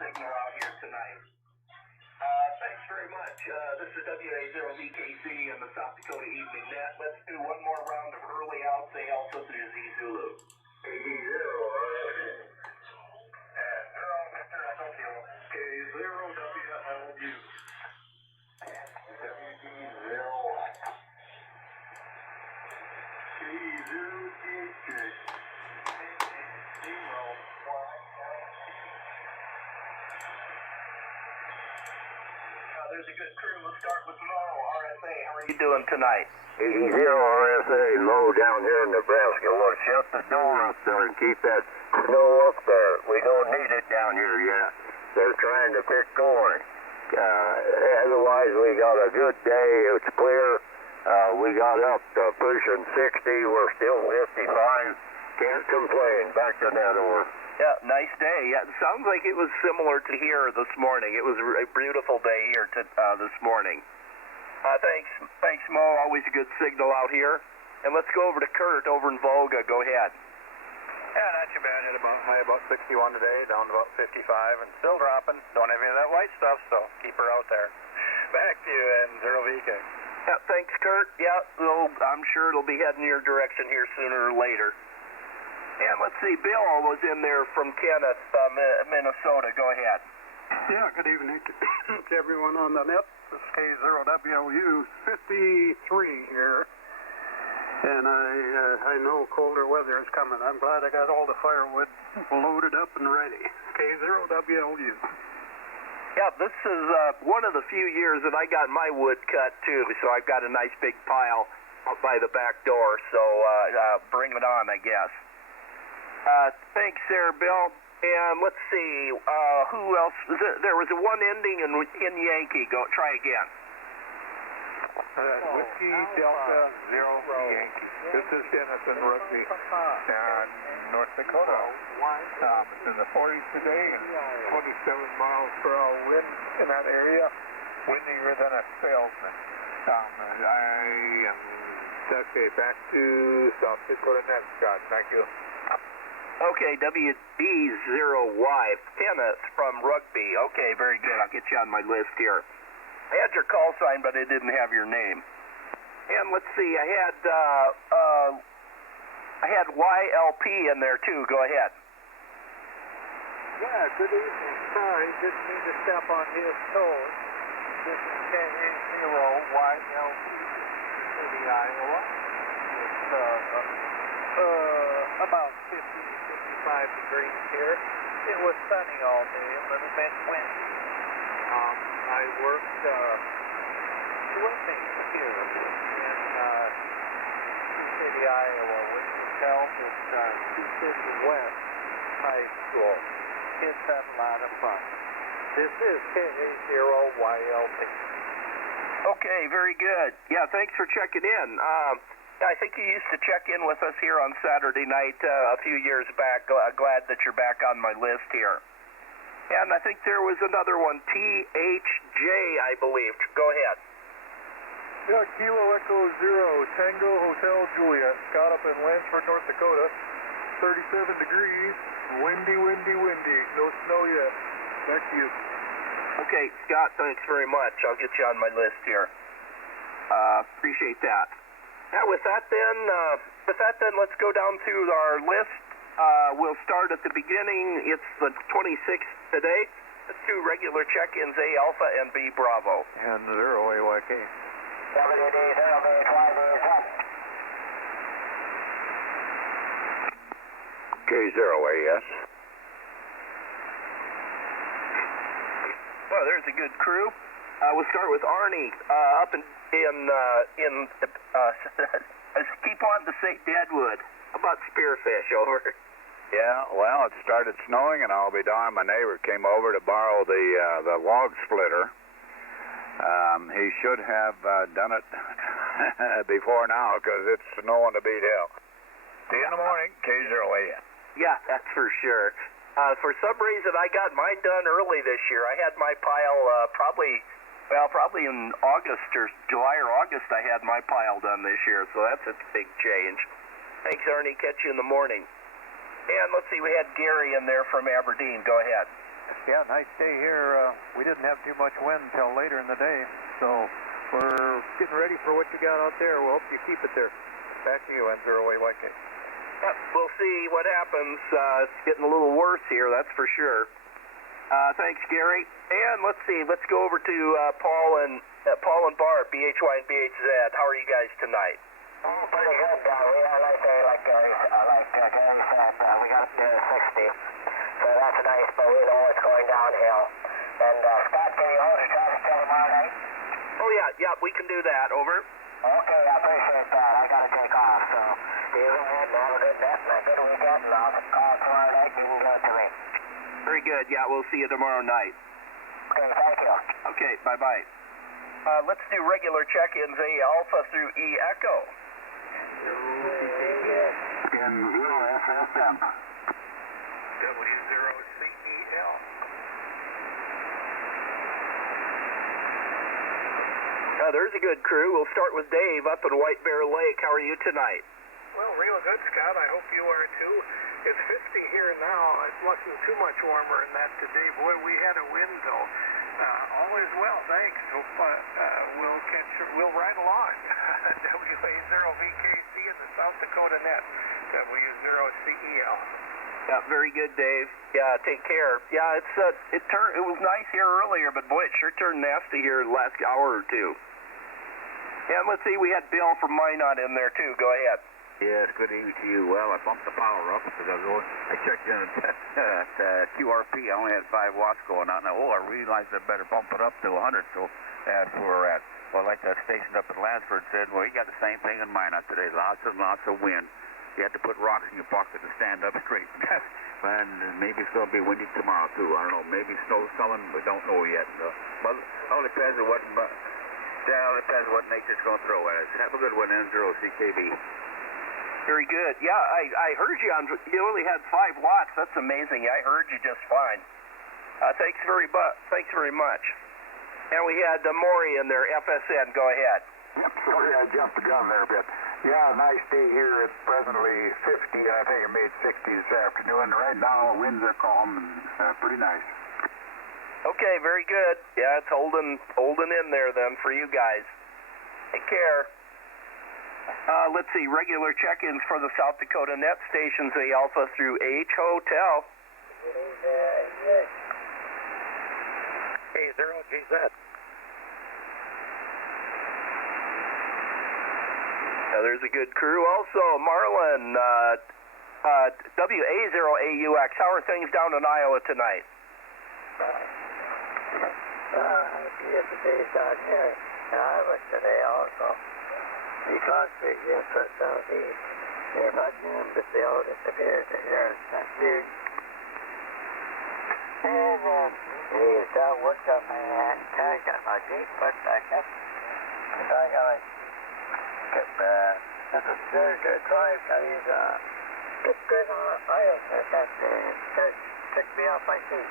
signal out here tonight. Thanks very much. This is WA0VKC and the South Dakota Evening Net. Let's do one more round of early out. Say Alpha through Z Zulu. KZ0, and 0, Mr. Echo Kilo. K0, WLU. WD0. K0, there's a good crew. Let's start with Mo, RSA. How are you doing tonight? 80 RSA, low down here in Nebraska. We'll shut the door up there and keep that snow up there. We don't need it down here yet. They're trying to pick corn. Otherwise, we got a good day. It's clear. We got up to pushing 60. We're still 55. Can't complain. Back to that over. Yeah, nice day. Yeah, it sounds like it was similar to here this morning. It was a beautiful day here this morning. Thanks, Mo. Always a good signal out here. And let's go over to Kurt over in Volga. Go ahead. Yeah, not too bad. Hit about 61 today, down to about 55, and still dropping. Don't have any of that white stuff, so keep her out there. Back to you and 0VK. Yeah, thanks, Kurt. Yeah, I'm sure it'll be heading your direction here sooner or later. And let's see, Bill was in there from Kenneth, Minnesota. Go ahead. Yeah, good evening to everyone on the net. This is K0WLU 53 here. And I know colder weather is coming. I'm glad I got all the firewood loaded up and ready. K0WLU. Yeah, this is one of the few years that I got my wood cut, too. So I've got a nice big pile out by the back door. So bring it on, I guess. Thanks there, Bill. And let's see, who else? There was a one ending in Yankee. Try again. Whiskey Delta 0 Yankee. This is Dennis in Rugby, North Dakota. It's in the 40s today and 27 miles per hour wind in that area. Windier than a salesman. Okay, back to South Dakota Net, Scott. Thank you. Okay, WB0Y, Kenneth from Rugby. Okay, very good. I'll get you on my list here. I had your call sign, but I didn't have your name. And let's see, I had YLP in there too. Go ahead. Yeah, good evening. Sorry, didn't mean to step on his toes. This is K0YLP, City, Iowa. It's about 50 to 55 degrees here. It was sunny all day, a little bit windy. I worked swimming here in City, Iowa, which is held at Sioux City West High School. Kids have a lot of fun. This is K0YLP. Okay, very good. Yeah, thanks for checking in. I think you used to check in with us here on Saturday night a few years back. Glad that you're back on my list here. And I think there was another one, THJ, I believe. Go ahead. Yeah, Kilo Echo 0, Tango Hotel Juliet. Scott up in Lansford, North Dakota. 37 degrees. Windy. No snow yet. Back to you. Okay, Scott, thanks very much. I'll get you on my list here. Appreciate that. Now, with that then, let's go down to our list. We'll start at the beginning. It's the 26th today. The two regular check-ins, A Alpha and B Bravo. And 0 AYK. K0AS. Well, there's a good crew. We'll start with Arnie up in I keep wanting to say Deadwood. How about Spearfish over? Yeah, well, it started snowing, and I'll be darned, my neighbor came over to borrow the log splitter. He should have done it before now, because it's snowing to beat hell. See you in the morning, K0AS. Yeah, that's for sure. For some reason, I got mine done early this year. I had my pile probably in August or July or August. I had my pile done this year, so that's a big change. Thanks, Arnie. Catch you in the morning. And let's see, we had Gary in there from Aberdeen. Go ahead. Yeah, nice day here. We didn't have too much wind until later in the day, so we're getting ready for what you got out there. We'll hope you keep it there. Back to you, N0AYK. Yep, we'll see what happens. It's getting a little worse here, that's for sure. Thanks, Gary. And let's see, let's go over to Paul and Bart, BHY and BHZ. How are you guys tonight? Oh, pretty good. Like Gary said, we got up to 60. So that's nice, but we know it's going downhill. And Scott, can you hold the traffic till tomorrow night? Oh, yeah, we can do that. Over. Okay, I appreciate that. I got to take off, so you go ahead and have a good day and a good weekend, and I'll call tomorrow night. You can give it to me. Very good. Yeah, we'll see you tomorrow night. Okay, thank you. Okay, bye-bye. Let's do regular check-ins, A Alpha through E Echo. FFM. W0CEL. There's a good crew. We'll start with Dave up in White Bear Lake. How are you tonight? Well, real good, Scott. I hope you are too. It's 50 here now. It wasn't too much warmer than that today. Boy, we had a wind, though. All is well, thanks. Hope we'll ride along. WA0VKC at the South Dakota Net. W0CEL. Yeah, very good, Dave. Yeah, take care. Yeah, it was nice here earlier, but boy, it sure turned nasty here the last hour or two. And let's see, we had Bill from Minot in there too. Go ahead. Yes, good evening to you. Well, I bumped the power up because I checked in at QRP. I only had 5 watts going on. Now, I realized I better bump it up to 100, so that's where we're at. Well, like that station up in Lansford said, well, you got the same thing in Minot today. Lots and lots of wind. You had to put rocks in your pocket to stand up straight. And maybe it's going to be windy tomorrow, too. I don't know. Maybe snow's coming. We don't know yet. But it all depends on what nature's going to throw at us. Have a good one, N0CKB. Very good. Yeah, I heard you. You only had 5 watts. That's amazing. I heard you just fine. Thanks very much. And we had Maury in there, FSN. Go ahead. Yep, sorry I jumped the gun there a bit. Yeah, nice day here. It's presently 50. I think it made 60 this afternoon. Right now, winds are calm and pretty nice. Okay, very good. Yeah, it's holding in there then for you guys. Take care. Let's see, regular check-ins for the South Dakota Net stations, A Alpha through H Hotel. A0GZ. There's a good crew. Also, Marlin, WA0AUX. How are things down in Iowa tonight? Yesterday's down here in Iowa today also. Because big input southeast. They're about noon, but they all disappeared to here. That's big. And geez, that worked up my hand. I got my Jeep put back up. I got my that's a very good drive. I use get good on iron. That took me off my feet.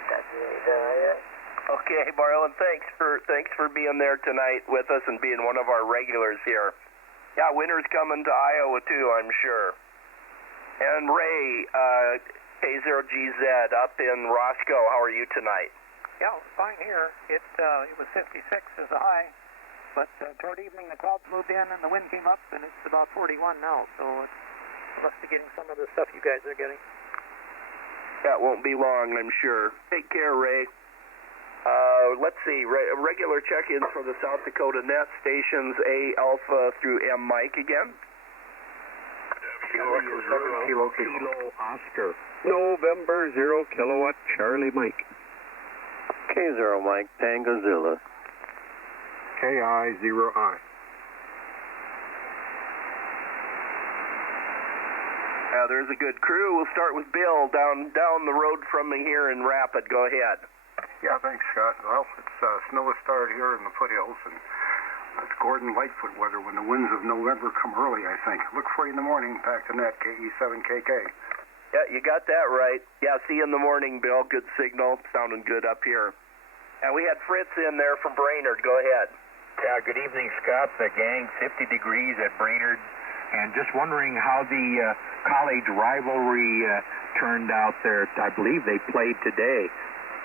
Okay, Marlon, thanks for being there tonight with us and being one of our regulars here. Yeah, winter's coming to Iowa too, I'm sure. And Ray, K0GZ up in Roscoe, how are you tonight? Yeah, fine here. It was 56 as a high. But toward evening, the clouds moved in and the wind came up, and it's about 41 now. So it must be getting some of the stuff you guys are getting. That won't be long, I'm sure. Take care, Ray. Let's see, regular check-ins for the South Dakota Net stations, A Alpha through M Mike again. Kilo Oscar. November 0 kilowatt Charlie Mike. K0 Mike Tango Zilla. KI0I. There's a good crew. We'll start with Bill down the road from me here in Rapid. Go ahead. Yeah, thanks, Scott. Well, it's snow has started here in the foothills, and it's Gordon Lightfoot weather when the winds of November come early, I think. Look for you in the morning. Back to net, KE7KK. Yeah, you got that right. Yeah, see you in the morning, Bill. Good signal. Sounding good up here. And we had Fritz in there from Brainerd. Go ahead. Yeah, good evening, Scott. The gang, 50 degrees at Brainerd. And just wondering how the college rivalry turned out there. I believe they played today.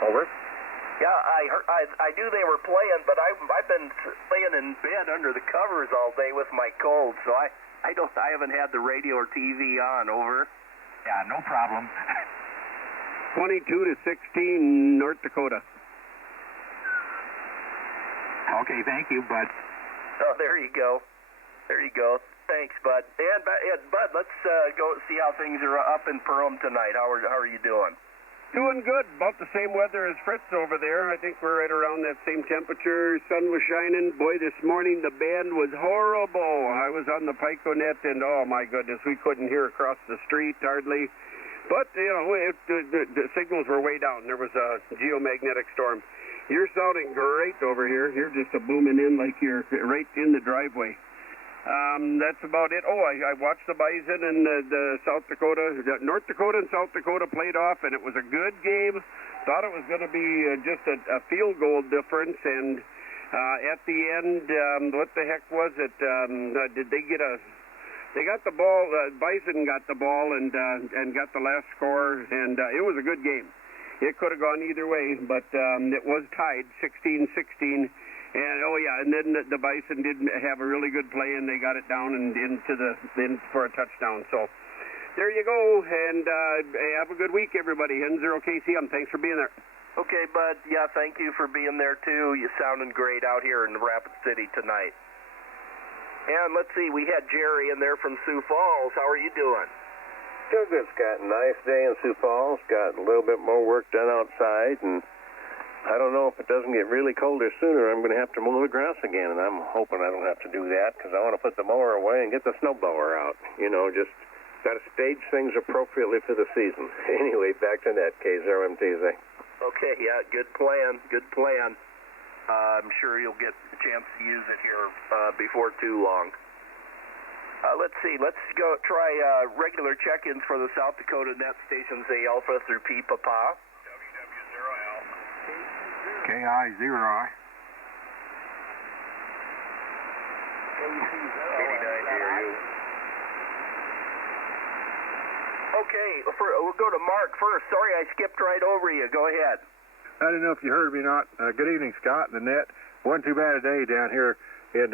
Over. Yeah, I knew they were playing, but I've been laying in bed under the covers all day with my cold, so I haven't had the radio or TV on. Over. Yeah, no problem. 22-16, North Dakota. Okay, thank you, Bud. Oh, there you go. There you go. Thanks, Bud. And Bud, let's go see how things are up in Perham tonight. How are you doing? Doing good. About the same weather as Fritz over there. I think we're right around that same temperature. Sun was shining. Boy, this morning the band was horrible. I was on the Pico net, and oh my goodness, we couldn't hear across the street hardly. But, you know, the signals were way down. There was a geomagnetic storm. You're sounding great over here. You're just booming in like you're right in the driveway. That's about it. Oh, I watched the Bison and the South Dakota, North Dakota and South Dakota played off, and it was a good game. Thought it was going to be just a field goal difference, and at the end, what the heck was it? Did they get a... They got the ball, Bison got the ball and got the last score, and it was a good game. It could have gone either way, but it was tied 16-16. And oh yeah, and then the Bison did have a really good play, and they got it down and in for a touchdown. So there you go, and have a good week, everybody. N0KCM, thanks for being there. Okay, Bud. Yeah, thank you for being there too. You're sounding great out here in Rapid City tonight. And let's see, we had Jerry in there from Sioux Falls. How are you doing? Good, Scott. Nice day in Sioux Falls. Got a little bit more work done outside, and I don't know if it doesn't get really colder sooner, I'm going to have to mow the grass again, and I'm hoping I don't have to do that because I want to put the mower away and get the snowblower out. You know, just got to stage things appropriately for the season. Anyway, back to that, K0MTZ. Okay, yeah, good plan, good plan. I'm sure you'll get a chance to use it here before too long. Let's see, let's go try regular check-ins for the South Dakota net stations A Alpha through P Papa. WW0L. KI0I. 89 DRU. Okay, we'll go to Mark first. Sorry, I skipped right over you. Go ahead. I don't know if you heard me or not. Good evening, Scott and the net. Wasn't too bad a day down here in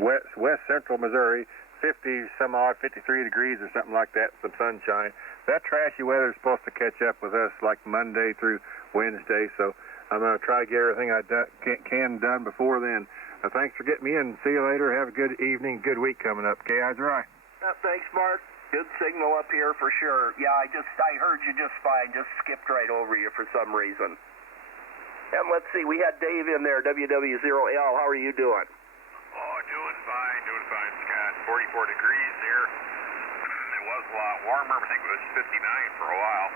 west central Missouri. 50-some-odd, 53 degrees or something like that, some sunshine. That trashy weather is supposed to catch up with us like Monday through Wednesday, so I'm going to try to get everything I can done before then. Thanks for getting me in. See you later. Have a good evening, good week coming up. KI0I. Thanks, Mark. Good signal up here for sure. Yeah, I heard you just fine. Just skipped right over you for some reason. And let's see, we had Dave in there, WW0L. How are you doing? Oh, doing fine, Scott. 44 degrees here. It was a lot warmer. I think it was 59 for a while.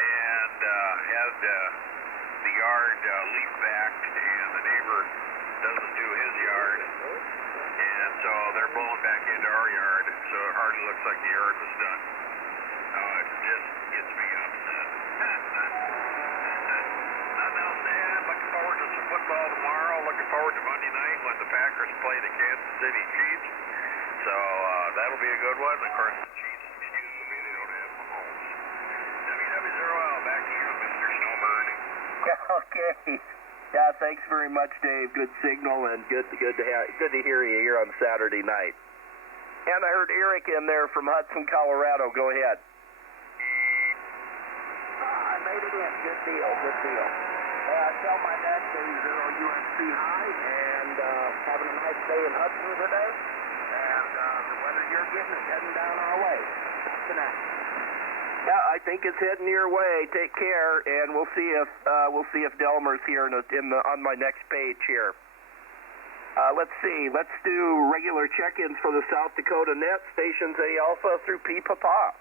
And had the yard leaf backed, and the neighbor doesn't do his yard. And so they're blowing back into our yard, so it hardly looks like the yard was done. It just gets me upset. Nothing else to add. Looking forward to some football tomorrow. Looking forward to Monday night when the Packers play the Kansas City Chiefs. So that'll be a good one. Of course, the Chiefs excuse me, they don't have Mahomes. WW0L, back to you, Mr. Snowbird. Okay. Yeah, thanks very much, Dave. Good signal and good to hear you here on Saturday night. And I heard Eric in there from Hudson, Colorado. Go ahead. I made it in. Good deal. I tell my dad K0UNC high and having a nice day in Hudson today. And the weather you're getting is heading down our way tonight. Yeah, I think it's heading your way. Take care, and we'll see if Delmer's here on my next page here. Let's see. Let's do regular check-ins for the South Dakota net stations A Alpha through P Papa.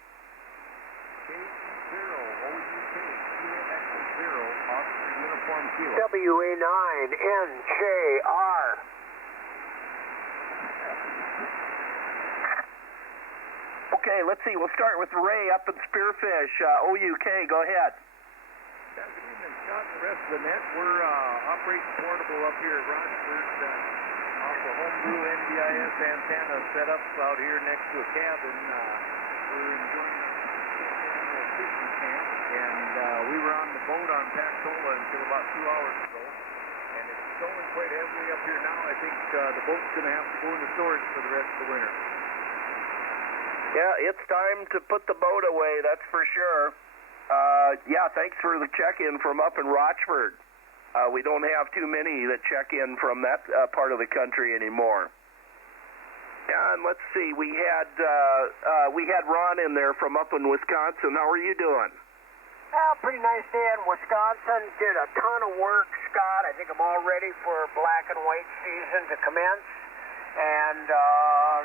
WA9NJR. Okay, let's see. We'll start with Ray up in Spearfish, OUK. Go ahead. Good evening, Scott and the rest of the net. We're operating portable up here at Rochford off the homebrew NBIS antenna set up out here next to a cabin. We're enjoying the fishing camp, and we were on the boat on Dakota until about 2 hours ago. And it's snowing quite heavily up here now. I think the boat's going to have to go into storage for the rest of the winter. Yeah, it's time to put the boat away, that's for sure. Yeah, thanks for the check-in from up in Rochford. We don't have too many that check in from that part of the country anymore. Yeah, and let's see, we had Ron in there from up in Wisconsin. How are you doing? Pretty nice day in Wisconsin. Did a ton of work, Scott. I think I'm all ready for black and white season to commence. And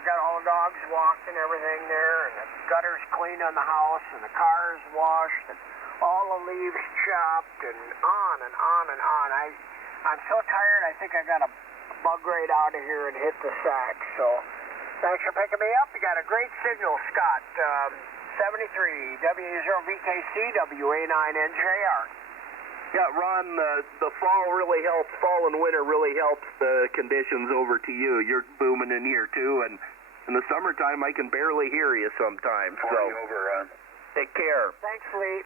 got all the dogs walked and everything there, and the gutters cleaned on the house, and the cars washed, and all the leaves chopped, and on and on and on. I'm so tired, I think I got to bug right out of here and hit the sack. So thanks for picking me up. You got a great signal, Scott. 73 W0VKC WA9NJR. Yeah, Ron, the fall really helps. Fall and winter really helps the conditions over to you. You're booming in here, too, and in the summertime, I can barely hear you sometimes. So, over, Ron. Take care. Thanks, Lee.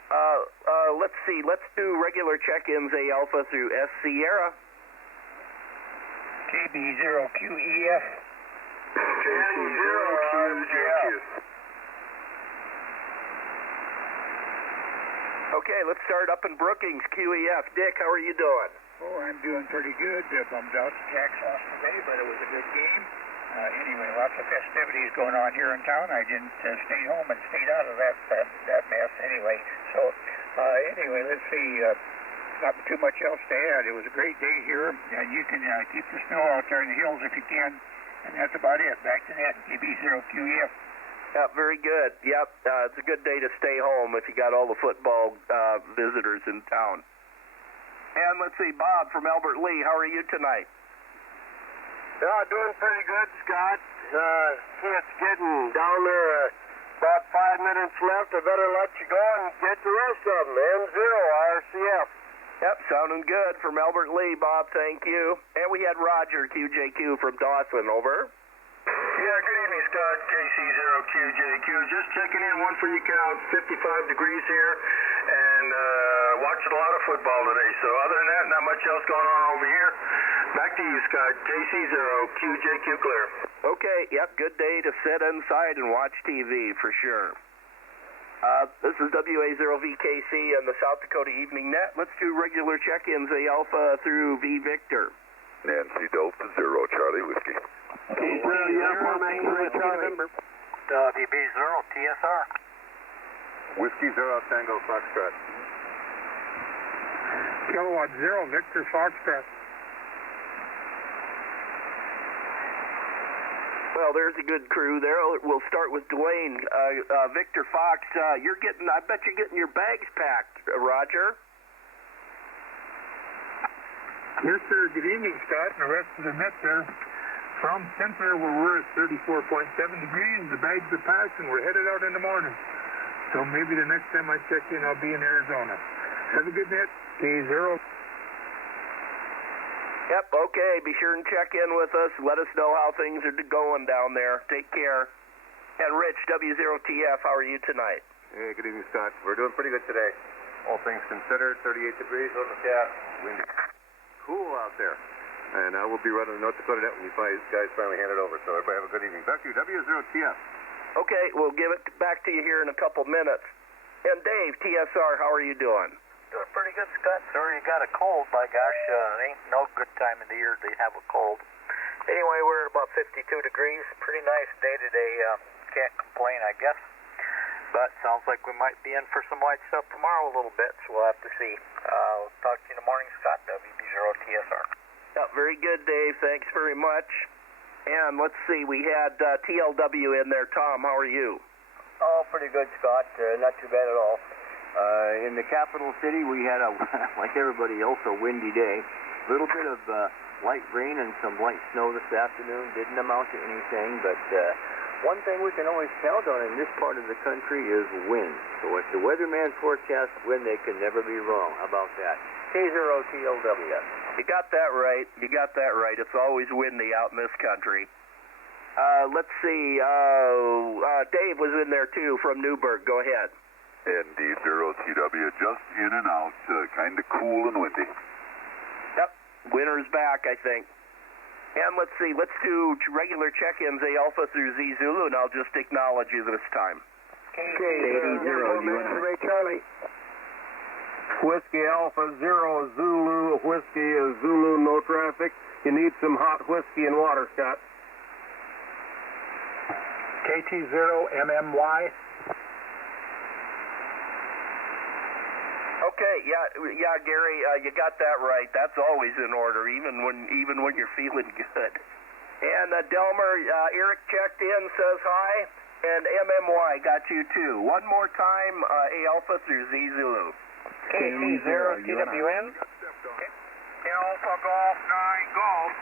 Let's see. Let's do regular check-ins, A Alpha through S Sierra. KB0QEF. KB0QJQ. Okay, let's start up in Brookings, QEF. Dick, how are you doing? Oh, I'm doing pretty good. Bummed out the Jacks lost today, but it was a good game. Anyway, lots of festivities going on here in town. I didn't stay home and stayed out of that mess anyway. So, anyway, let's see. Not too much else to add. It was a great day here, and you can keep the snow out there in the hills if you can. And that's about it. Back to net, KB0QEF. Yeah, very good. Yep, it's a good day to stay home if you got all the football visitors in town. And let's see, Bob from Albert Lee, how are you tonight? Yeah, doing pretty good, Scott. See, it's getting down there. About 5 minutes left. I better let you go and get the rest of them. N0 RCF. Yep, sounding good from Albert Lee, Bob. Thank you. And we had Roger QJQ from Dawson. Over. Yeah, good evening, Scott. KC0QJQ. Just checking in, one for you count, 55 degrees here, and watching a lot of football today. So other than that, not much else going on over here. Back to you, Scott. KC0QJQ clear. Okay, yep, good day to sit inside and watch TV for sure. This is WA0VKC and the South Dakota Evening Net. Let's do regular check-ins, A Alpha through V Victor. Nancy Delta 0 Charlie Whiskey. WB0 TSR. Whiskey 0 Tango Foxtrot. Kilowatt 0 Victor Foxtrot. Well, there's a good crew there. We'll start with Dwayne. Victor Fox, I bet you're getting your bags packed, Roger. Yes, sir. Good evening, Scott, and the rest of the net there. From center, where we're at 34.7 degrees, the bags are packed, and we're headed out in the morning. So maybe the next time I check in, I'll be in Arizona. Have a good net. K0. Yep, okay. Be sure and check in with us. Let us know how things are going down there. Take care. And Rich, W0TF, how are you tonight? Hey, good evening, Scott. We're doing pretty good today. All things considered, 38 degrees. Yeah, windy. Cool out there. And I will be running the North Dakota net when you guys finally hand it over. So everybody have a good evening. Back to you, W0TF. Okay, we'll give it back to you here in a couple minutes. And Dave, TSR, how are you doing? Doing pretty good, Scott. Sorry you got a cold. By gosh, ain't no good time of the year to have a cold. Anyway, we're at about 52 degrees. Pretty nice day today. Can't complain, I guess. But sounds like we might be in for some white stuff tomorrow a little bit, so we'll have to see. We'll talk to you in the morning, Scott. WB0TSR. Yeah, very good, Dave. Thanks very much. And let's see, we had TLW in there. Tom, how are you? Oh, pretty good, Scott. Not too bad at all. In the capital city, we had like everybody else, a windy day. A little bit of light rain and some light snow this afternoon. Didn't amount to anything, but one thing we can always count on in this part of the country is wind. So if the weatherman forecasts wind, they can never be wrong. How about that? K0TLW. You got that right. You got that right. It's always windy out in this country. Let's see. Dave was in there, too, from Newburgh. Go ahead. ND0TW, just in and out, kind of cool and windy. Yep, winter's back, I think. And let's see, let's do regular check-ins, A Alpha through Z Zulu, and I'll just acknowledge you this time. KD0, UNI. Charlie. Whiskey Alpha 0 Zulu, Whiskey Zulu, no traffic. You need some hot whiskey and water, Scott. KT0, MMY. Okay, yeah, Gary, you got that right. That's always in order, even when you're feeling good. And Delmer, Eric checked in, says hi, and MMY got you too. One more time, A Alpha through Z Zulu. KT0, TWN. Alpha Golf 9 Golf.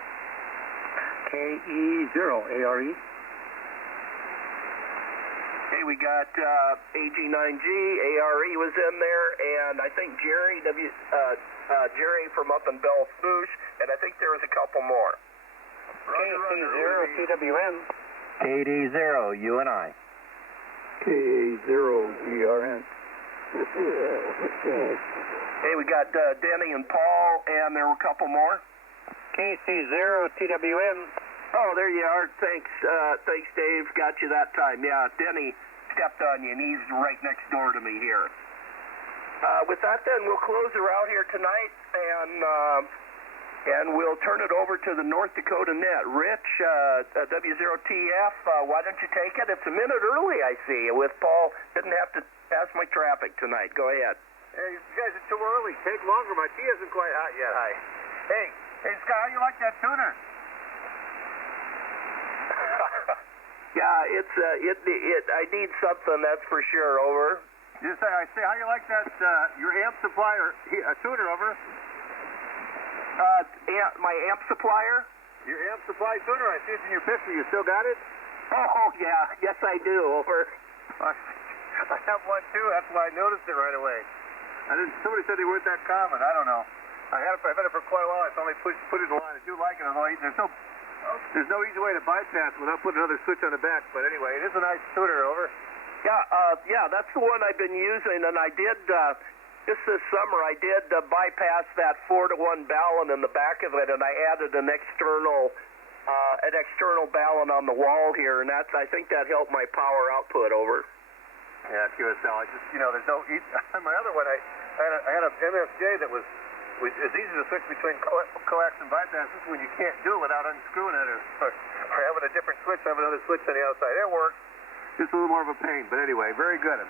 KE0, ARE. Okay, we got AG9G, ARE was in there, and I think Jerry Jerry from up in Belle-Fourche, and I think there was a couple more. KT0, TWN. KD0, UNI. KA0, ERN. Hey, we got Denny and Paul, and there were a couple more. KC0, TWN. Oh, there you are. Thanks, Dave. Got you that time. Yeah, Denny stepped on you, and he's right next door to me here. With that, then, we'll close her out here tonight, and we'll turn it over to the North Dakota Net. Rich, W0TF, why don't you take it? It's a minute early, I see, with Paul. Didn't have to pass my traffic tonight. Go ahead. Hey, you guys are too early. Take longer. My tea isn't quite hot yet. Hi. Hey, Scott, how you like that tuner? Yeah, I need something, that's for sure. Over. I say, how you like that, your amp supplier, tuner, over? My amp supplier? Your amp supply tuner, I see it in your picture. You still got it? Oh, yeah. Yes, I do. Over. I have one, too. That's why I noticed it right away. Somebody said they weren't that common. I don't know. I've had it for quite a while. I finally put it in line. I do like it. There's no easy way to bypass it without putting another switch on the back. But anyway, it is a nice tuner, over. Yeah, that's the one I've been using, and I did, just this summer, I did bypass that 4-to-1 ballon in the back of it, and I added an external ballon on the wall here, and I think that helped my power output, over. Yeah, QSL. There's no, my other one, I had a MFJ that was, it's easy to switch between coax and bypass. This is when you can't do it without unscrewing it or having a different switch, have another switch on the outside. It works. Just a little more of a pain, but anyway, very good.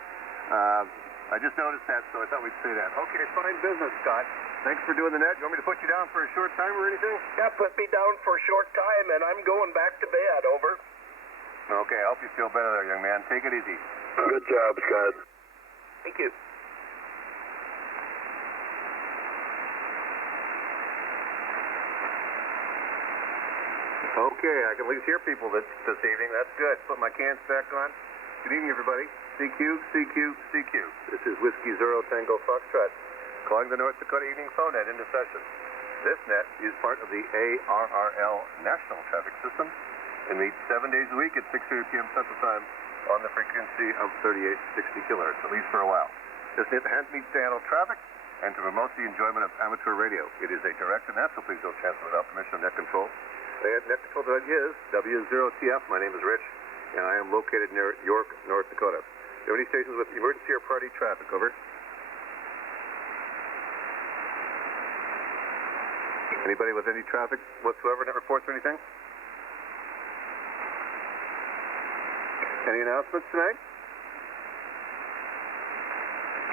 I just noticed that, so I thought we'd say that. Okay, fine business, Scott. Thanks for doing the net. You want me to put you down for a short time or anything? Yeah, put me down for a short time, and I'm going back to bed, over. Okay, I hope you feel better there, young man. Take it easy. Good job, Scott. Thank you. Okay, I can at least hear people this evening. That's good. Put my cans back on. Good evening, everybody. CQ. This is Whiskey Zero Tango Foxtrot, calling the North Dakota Evening Phone Net into session. This net is part of the ARRL National Traffic System and meets 7 days a week at 6:30 p.m. Central Time on the frequency of 3860 kilohertz, at least for a while. This net meets to handle traffic and to promote the enjoyment of amateur radio. It is a direct net, so please don't transfer without permission of net control. Net control is W0TF. My name is Rich, and I am located near York, North Dakota. Do you have any stations with emergency or party traffic? Over. Anybody with any traffic whatsoever? Net reports or anything? Any announcements tonight?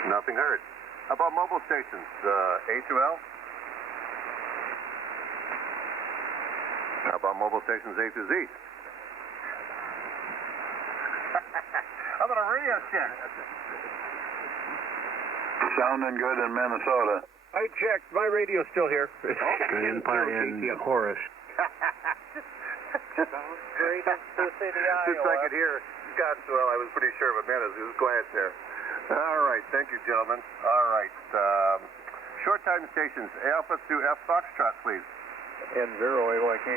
Nothing heard. How about mobile stations? A through L? How about mobile stations A through Z? How about a radio check? Sounding good in Minnesota. I checked. My radio's still here. In Horace. Sounds great in Sioux City, Iowa. Since I could hear Scott well, I was pretty sure, but man, it was quiet there. All right. Thank you, gentlemen. All right. Short time stations. Alpha through F Foxtrot, please. N0, AYK.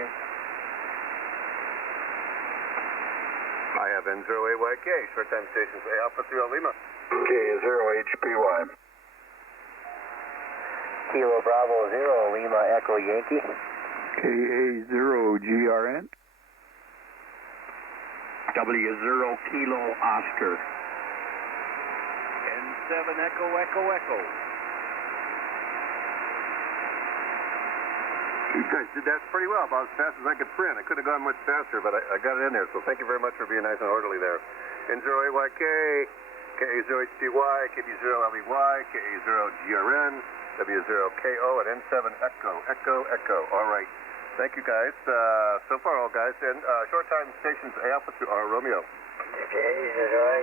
I have N0AYK. Short time stations. Alpha through Lima. K0HPY. Kilo Bravo 0, Lima Echo Yankee. KA0GRN. W0 Kilo Oscar. N7 Echo Echo Echo. You guys did that pretty well, about as fast as I could print. I could have gone much faster, but I got it in there, so thank you very much for being nice and orderly there. N0AYK, KA0HTY, KB0LEY, KA0GRN, W0KO, and N7 Echo, Echo, Echo. All right. Thank you, guys. So far, all guys. And short time stations Alpha to our Romeo. W0L.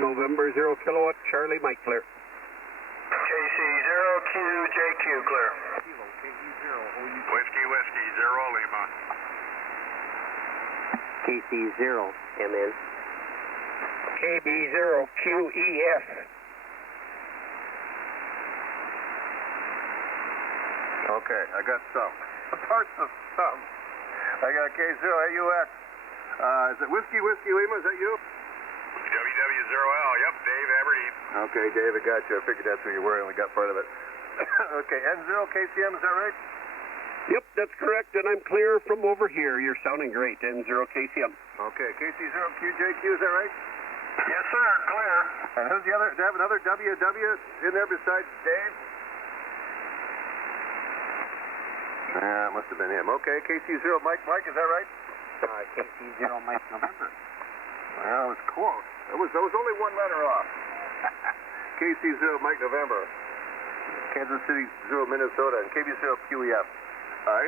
November 0 kilowatt, Charlie, Mike clear. KC0QJQ clear. Whiskey, 0 Lima. KC0, MN. KB0QEF. Okay, I got some. Parts of some. I got K0AUX. Is it Whiskey Lima? Is that you? WW0L. Yep, Dave Aberdeen. Okay, Dave, I got you. I figured that's who you were. I only got part of it. Okay, N0KCM, is that right? Yep, that's correct, and I'm clear from over here. You're sounding great, N0 KCM. Okay, KC0QJQ, is that right? Yes, sir. Clear. And who's the other? Do I have another WW in there besides Dave? It must have been him. Okay, KC0 Mike, is that right? KC0 Mike November. Well, it was close. That was only one letter off. KC0 Mike November. Kansas City 0 Minnesota, and KB0 QEF.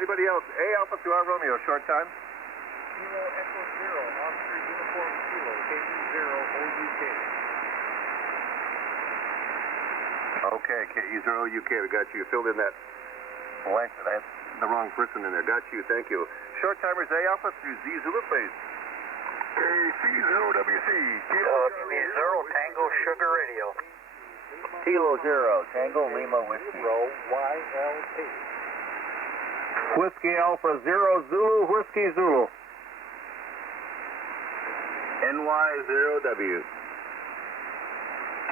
Anybody else? A Alpha to our Romeo, short time. Kilo Echo 0, Oscar Uniform Kilo, KE0 OUK. Okay, KE0 UK, we got you. You filled in that blank that I had the wrong person in there. Got you, thank you. Short timers A Alpha through Z Zulu, please. KC0WC. Kilo 0 Tango Sugar Radio. Kilo 0 Tango Lima Whiskey. YLP. Whiskey Alpha 0 Zulu, Whiskey Zulu. NY0W.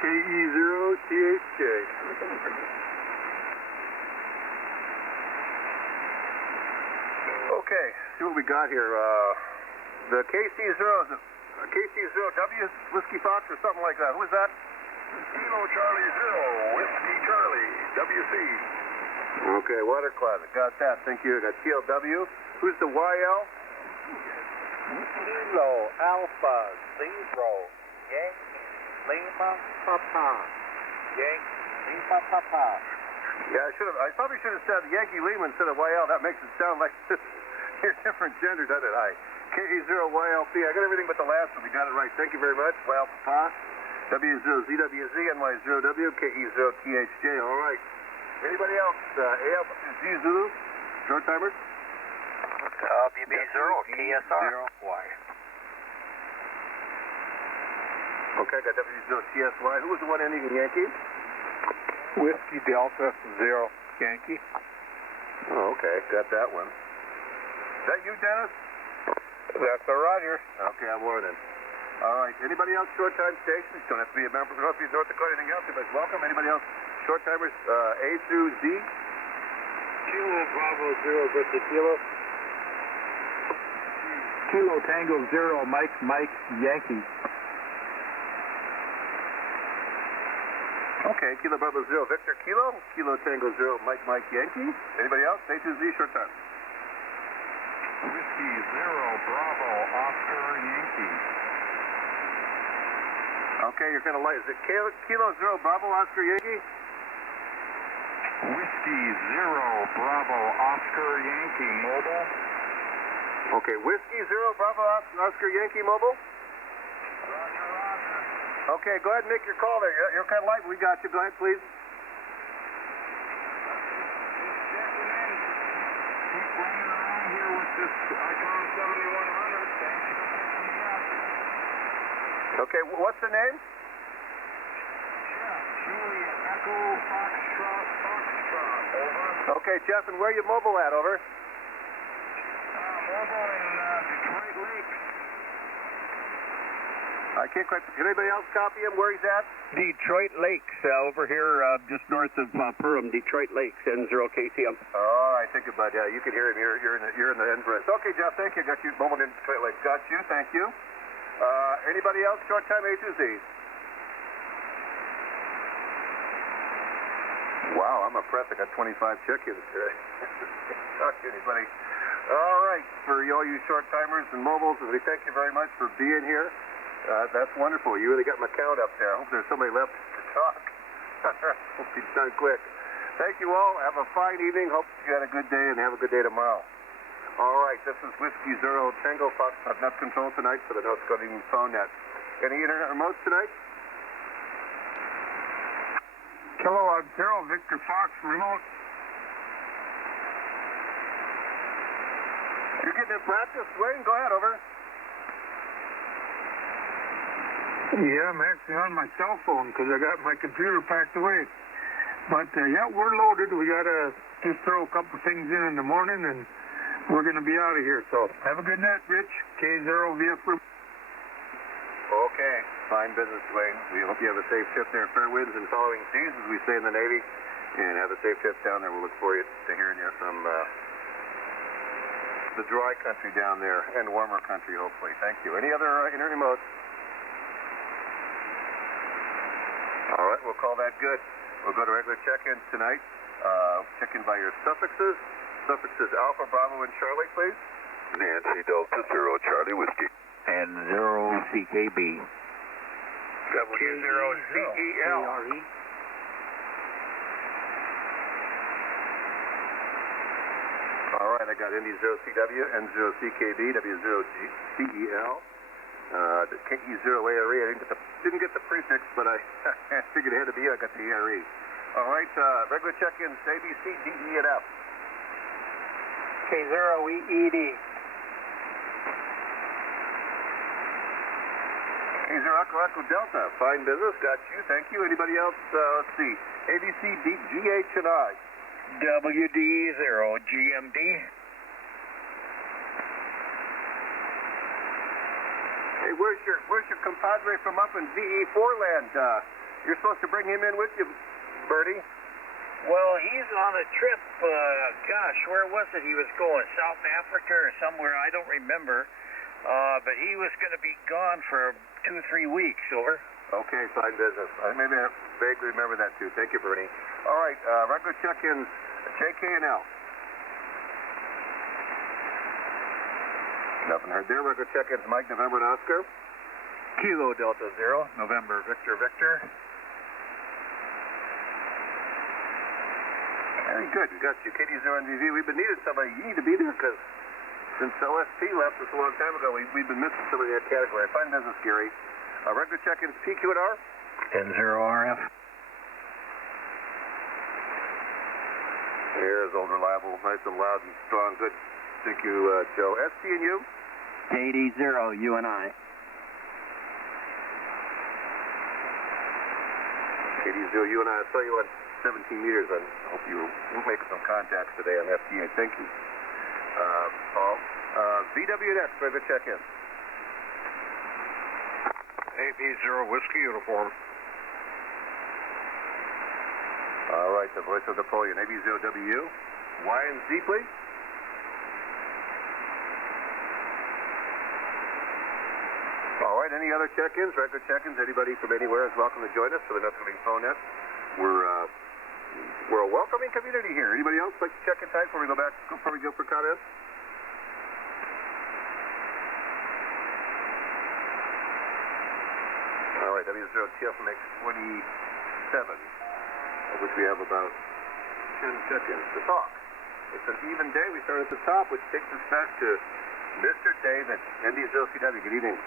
KE0THJ. Okay, see what we got here. The KC0W Whiskey Fox or something like that. Who is that? Kilo Charlie 0, Whiskey Charlie, WC. Okay, water closet. Got that. Thank you. Got TLW. Who's the YL? Kilo Alpha 0, Yankee Lima Papa. Yankee Lima Papa. Yeah, I probably should have said Yankee Lima instead of YL. That makes it sound like you're different gender, doesn't it? Hi. KE0YLP. I got everything but the last one. We got it right. Thank you very much. YL Papa. W0ZWZ, NY0W, KE0THJ. All right. Anybody else? AL Z Zulu? Short timers? WB0 TSR. Y. Okay, I got W0TSY. Who was the one ending in Yankee? Whiskey Delta 0, Yankee. Oh, okay. Got that one. Is that you, Dennis? That's a Roger. Okay, I'm Warren. All right. Anybody else short time stations? Don't have to be a member. Don't have to be North Dakota. Anything else? Everybody's welcome. Anybody else? Short timers, A through Z. Kilo Bravo 0 versus Kilo. Kilo Tango 0, Mike Yankee. Okay, Kilo Bravo 0, Victor Kilo. Kilo Tango 0, Mike Yankee. Anybody else? A through Z, short time. Whiskey 0, Bravo, Oscar Yankee. Okay, you're kind of light. Is it Kilo 0, Bravo, Oscar Yankee? Whiskey 0, Bravo, Oscar Yankee, mobile. Okay, Whiskey 0, Bravo, Oscar Yankee, mobile? Roger. Okay, go ahead and make your call there. You're kind of light. We got you. Go ahead, please. Keep running around here with this Icom 7100. Thanks for picking me up. Okay, what's the name? Julia Echo Foxtrot, over. Okay, Jeff, and where are you mobile at, over? Mobile in Detroit Lake. I can't quite... Can anybody else copy him where he's at? Detroit Lakes, over here just north of Perham, Detroit Lakes, N0KCM. Oh, I think about that. You can hear him. You're in the Enbridge. Okay, Jeff, thank you. Got you mobile in Detroit Lakes. Got you. Thank you. Anybody else? Short time A to Z. Wow, I'm impressed. I got 25 check-ins today. Talk to anybody. All right, for all you short timers and mobiles, we thank you very much for being here. That's wonderful. You really got my count up there. I hope there's somebody left to talk. Hope he's done quick. Thank you all. Have a fine evening. Hope you had a good day and have a good day tomorrow. All right, this is Whiskey Zero Tango Fox Net Control tonight for the North Dakota Evening Phone Net. Any internet remotes tonight? Hello, I'm Carol, Victor Fox, remote. You're getting in practice, Wayne? Go ahead, over. Yeah, I'm actually on my cell phone because I got my computer packed away. But, yeah, we're loaded. We got to just throw a couple things in the morning, and we're going to be out of here. So have a good night, Rich. K0VF. Okay. Fine business, Wayne. We hope you have a safe trip there. Fair winds and following seas, as we say in the Navy. And have a safe trip down there. We'll look forward to hearing you from the dry country down there and warmer country, hopefully. Thank you. Any other internet remotes? All right, we'll call that good. We'll go to regular check-ins tonight. Check in by your suffixes. Suffixes Alpha, Bravo, and Charlie, please. Nancy Delta Zero Charlie Whiskey. And 0CKB. W0CEL. All right, I got Indy 0CW, N0CKB, W0CEL. The KE0ARE, I didn't get the prefix, but I figured it had to be you. I got the ARE. All right, regular check-ins, ABC, DE, and F. K0EED. K0 Echo Delta. Fine business. Got you. Thank you. Anybody else? Let's see. ABC, GH, and I. WD0 GMD. Hey, where's your compadre from up in VE4 land? You're supposed to bring him in with you, Bertie. Well, he's on a trip, gosh, where was it he was going? South Africa or somewhere, I don't remember. But he was going to be gone for 2 or 3 weeks, over. Okay, fine business. Maybe I vaguely remember that too. Thank you, Bernie. All right, regular check-ins, JK and L. Nothing heard there. Regular check-ins, Mike, November, and Oscar. Kilo Delta Zero, November, Victor, Victor. Very good. We got you. KD0NVV. We've been needing somebody. You need to be there because since OSP left us a long time ago, we've been missing somebody in that category. Fine business, Gary. Regular check-ins, PQ and R. N0RF. Here's old reliable, nice and loud and strong. Good. Thank you, Joe. ST and U. KD0, you and I. KD0, you and I. I saw you on 17 meters. I hope you will make some contacts today on FTA. Thank you. Paul. VWNX, regular check-in. AP0 Whiskey Uniform. All right, the voice of Napoleon. AB0W. Y and Z, please. All right, any other check-ins, regular check-ins? Anybody from anywhere is welcome to join us for the North Dakota Phone Net. We're a welcoming community here. Anybody else like to check in time before we go for comments? All right, W0TF makes 27, of which we have about 10 check-ins to talk. It's an even day. We start at the top, which takes us back to Mr. David, ND0CW. Good evening.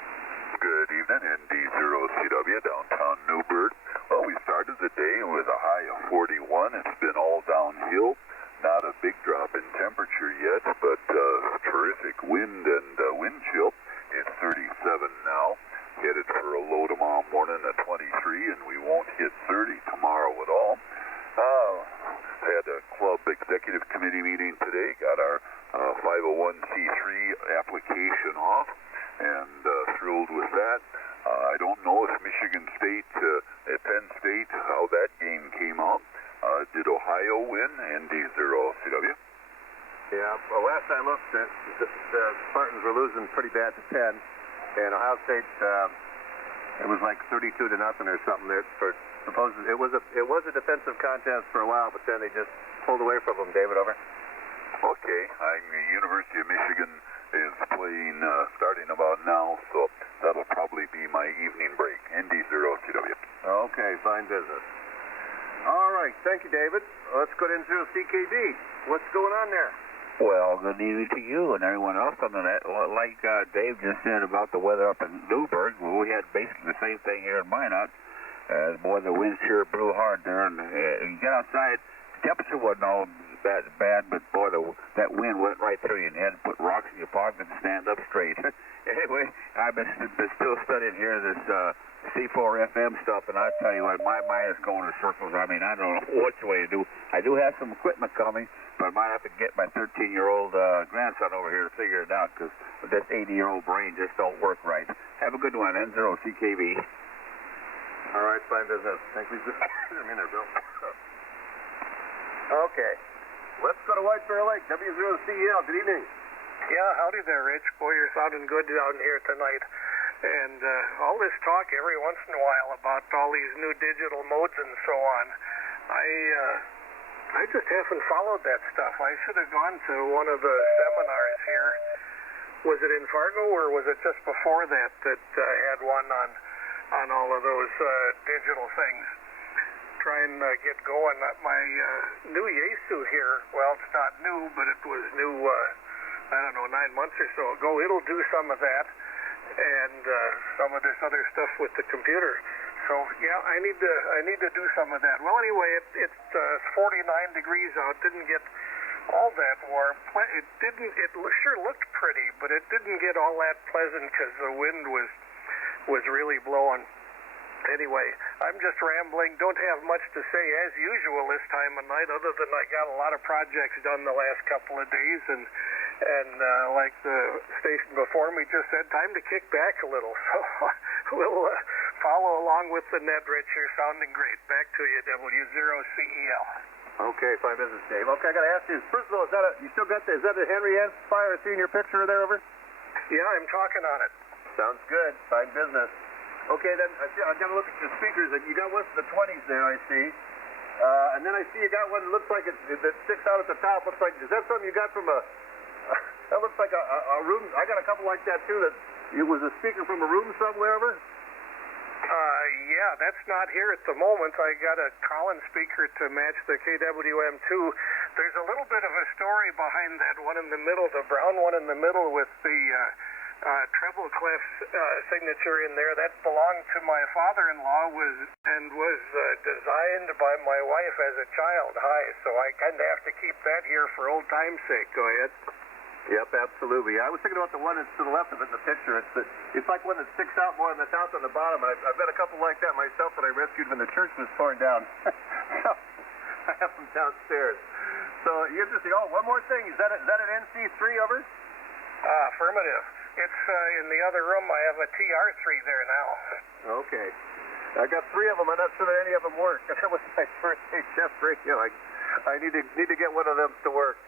Good evening, ND0CW, downtown Newburgh. Well, we started the day with a high of 41. It's been all downhill. Not a big drop in temperature yet, but terrific wind and wind chill. It's 37 now. Headed for a low tomorrow morning at 23, and we won't hit 30 tomorrow at all. Had a club executive committee meeting today. Got our 501c3 application off, and thrilled with that. I I don't know if Michigan State, Penn State, how that game came out. Did Ohio win? ND0CW. Yeah, well, last I looked, the Spartans were losing pretty bad to Penn, and Ohio State, it was like 32-0 or something. It was a defensive contest for a while, but then they just pulled away from them. David, over. Okay, the University of Michigan is playing starting about now, so that'll probably be my evening break. ND0CW. Okay, fine business. All right, thank you, David. Let's go to N0CKB. What's going on there? Well, good evening to you and everyone else on the net. Like Dave just said about the weather up in Newburgh, well, we had basically the same thing here in Minot. Boy, the winds here blew hard there, and you get outside, the temperature wasn't all bad, but boy, that wind went right through you, and you had to put rocks in your pocket and stand up straight. Anyway, I've been still studying here this C4 FM stuff, and I tell you what, my mind is going in circles. I mean, I don't know which way to do. I do have some equipment coming, but I might have to get my 13-year-old grandson over here to figure it out, because this 80-year-old brain just don't work right. Have a good one, N0CKB. All right, fine business. Thank you. A minute, Bill. Okay. Let's go to White Bear Lake, W0CEL. Good evening. Yeah, howdy there, Rich. Boy, you're sounding good down here tonight. And all this talk every once in a while about all these new digital modes and so on, I just haven't followed that stuff. I should have gone to one of the seminars here. Was it in Fargo, or was it just before that had one on all of those digital things? Try and get going. My new Yaesu here, well, it's not new, but it was new, 9 months or so ago. It'll do some of that, and some of this other stuff with the computer. So yeah, I need to do some of that. Well, anyway, it's 49 degrees out. Didn't get all that warm. It sure looked pretty, but it didn't get all that pleasant because the wind was really blowing. Anyway, I'm just rambling. Don't have much to say as usual this time of night, other than I got a lot of projects done the last couple of days, and like the station before me just said, time to kick back a little. So we'll follow along with the net, Rich. You're sounding great. Back to you, W0CEL. Okay, fine business, Dave. Okay, I got to ask you. First of all, is that a Henry Ann fire I see in your picture there, over? Yeah, I'm talking on it. Sounds good. Fine business. Okay, then I've got to look at your speakers. You got one for the 20s there, I see. And then I see you got one that looks like that sticks out at the top. Looks like, is that something you got from a? That looks like a room. I got a couple like that too. That it was a speaker from a room somewhere, over. Yeah, that's not here at the moment. I got a Collins speaker to match the KWM2. There's a little bit of a story behind that one in the middle, the brown one in the middle with the treble clef signature in there. That belonged to my father-in-law, was designed by my wife as a child. So I kind of have to keep that here for old time's sake. Go ahead. Yep, absolutely. I was thinking about the one that's to the left of it in the picture. It's like one that sticks out more on the top than the bottom. I've got a couple like that myself that I rescued when the church was torn down. So I have them downstairs. So interesting. Oh, one more thing. Is that an NC3, over? Affirmative. It's in the other room. I have a TR3 there now. Okay. I got 3 of them. I'm not sure that any of them work. That was my first HF radio. I need to get one of them to work.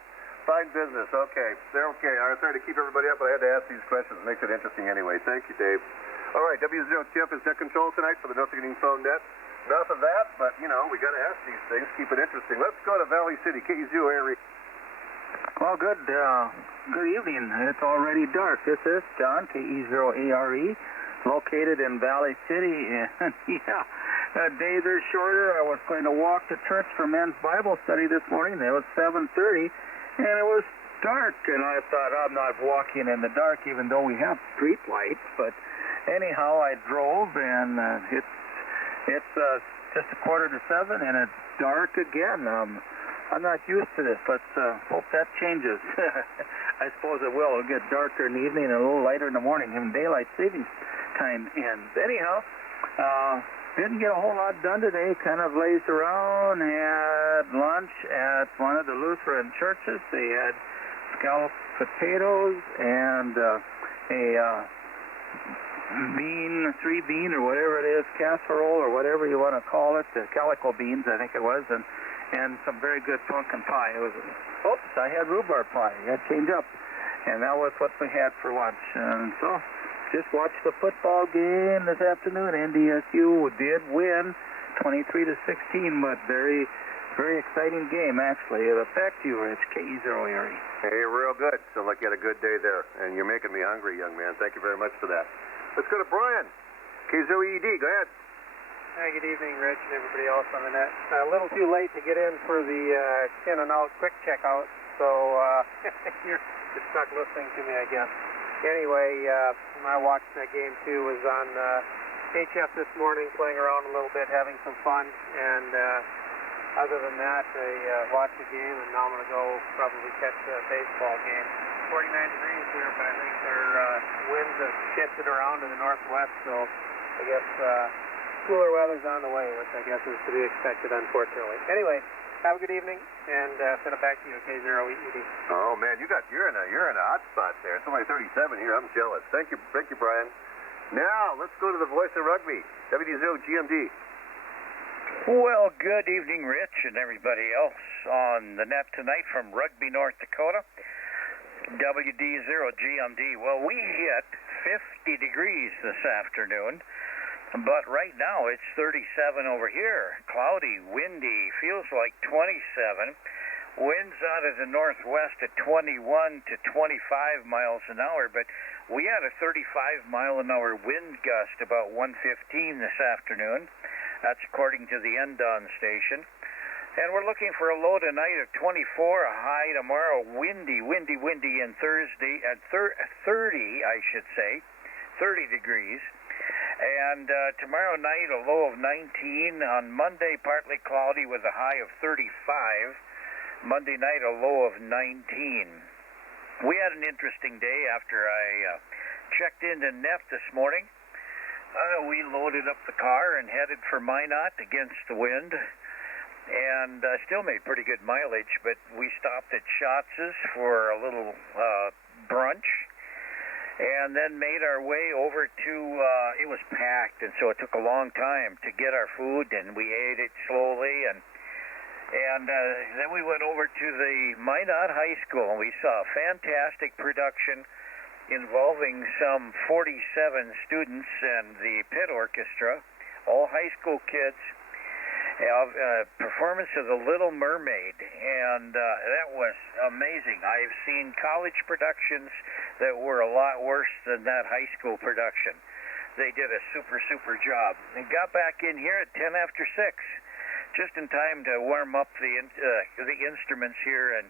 Fine business. Okay. They're okay. I was trying to keep everybody up, but I had to ask these questions. It makes it interesting anyway. Thank you, Dave. All right. W0TF is net control tonight for the No Ticketing Phone Net. Enough of that, but, we got to ask these things. Keep it interesting. Let's go to Valley City, KZO area. Well, good evening. It's already dark. This is John, KE0ARE, located in Valley City. And, days are shorter. I was going to walk to church for men's Bible study this morning. It was 7:30. And it was dark, and I thought, I'm not walking in the dark, even though we have street lights. But anyhow, I drove, and it's just 6:45, and it's dark again. I'm not used to this. Let's hope that changes. I suppose it will. It'll get darker in the evening and a little lighter in the morning, even daylight savings time ends. Anyhow, didn't get a whole lot done today. Kind of lazed around, had lunch at one of the Lutheran churches. They had scalloped potatoes and a three bean or whatever it is, casserole or whatever you want to call it, calico beans I think it was, and some very good pumpkin pie. It was, oops, I had rhubarb pie. I got to change up. And that was what we had for lunch. And so, just watched the football game this afternoon. NDSU did win 23-16, but very, very exciting game, actually. Back to you, Rich, KE0ARE. Hey, real good. Sounds like you had a good day there, and you're making me hungry, young man. Thank you very much for that. Let's go to Brian, KZOED. Go ahead. Hi, good evening, Rich, and everybody else on the net. A little too late to get in for the in and out quick checkout, so you're stuck listening to me, I guess. Anyway, I watched that game too. Was on HF this morning, playing around a little bit, having some fun, and other than that, I watched the game, and now I'm going to go probably catch a baseball game. 49 degrees here, but I think their winds have shifted around to the northwest, so I guess cooler weather's on the way, which I guess is to be expected, unfortunately. Anyway, have a good evening, and send it back to you, K0ED. Oh man, you're in a hot spot there. It's only 37 here. I'm jealous. Thank you, Brian. Now let's go to the voice of rugby, WD0 GMD. Well, good evening, Rich, and everybody else on the net tonight from Rugby, North Dakota. WD0 GMD. Well, we hit 50 degrees this afternoon. But right now it's 37 over here. Cloudy, windy, feels like 27. Winds out of the northwest at 21 to 25 miles an hour. But we had a 35-mile-an-hour wind gust about 1:15 this afternoon. That's according to the Endon station. And we're looking for a low tonight of 24, a high tomorrow, windy, and Thursday at 30, I should say, 30 degrees. And tomorrow night, a low of 19. On Monday, partly cloudy with a high of 35. Monday night, a low of 19. We had an interesting day after I checked into NEF this morning. We loaded up the car and headed for Minot against the wind. And still made pretty good mileage, but we stopped at Schatz's for a little brunch. And then made our way over to, it was packed, and so it took a long time to get our food, and we ate it slowly, and then we went over to the Minot High School, and we saw a fantastic production involving some 47 students and the pit orchestra, all high school kids, performance of The Little Mermaid, and that was amazing. I've seen college productions that were a lot worse than that high school production. They did a super job. And got back in here at 10 after 6, just in time to warm up the instruments here and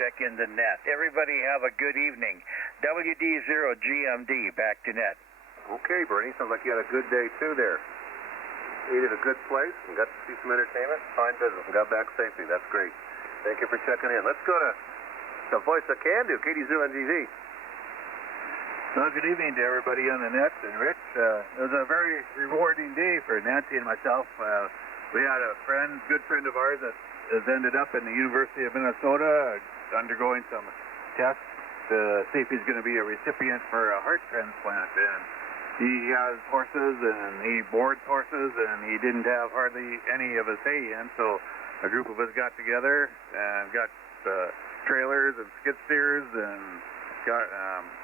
check in the net. Everybody have a good evening. WD0 GMD, back to net. Okay, Bernie, sounds like you had a good day too there. Ate at a good place and got to see some entertainment. Fine business and got back safely. That's great. Thank you for checking in. Let's go to the voice of Can-Do, KD0NGZ. Well, good evening to everybody on the net. And Rich, it was a very rewarding day for Nancy and myself. We had a good friend of ours that has ended up in the University of Minnesota undergoing some tests to see if he's going to be a recipient for a heart transplant. And he has horses, and he boards horses, and he didn't have hardly any of his hay in, so a group of us got together and got trailers and skid steers and got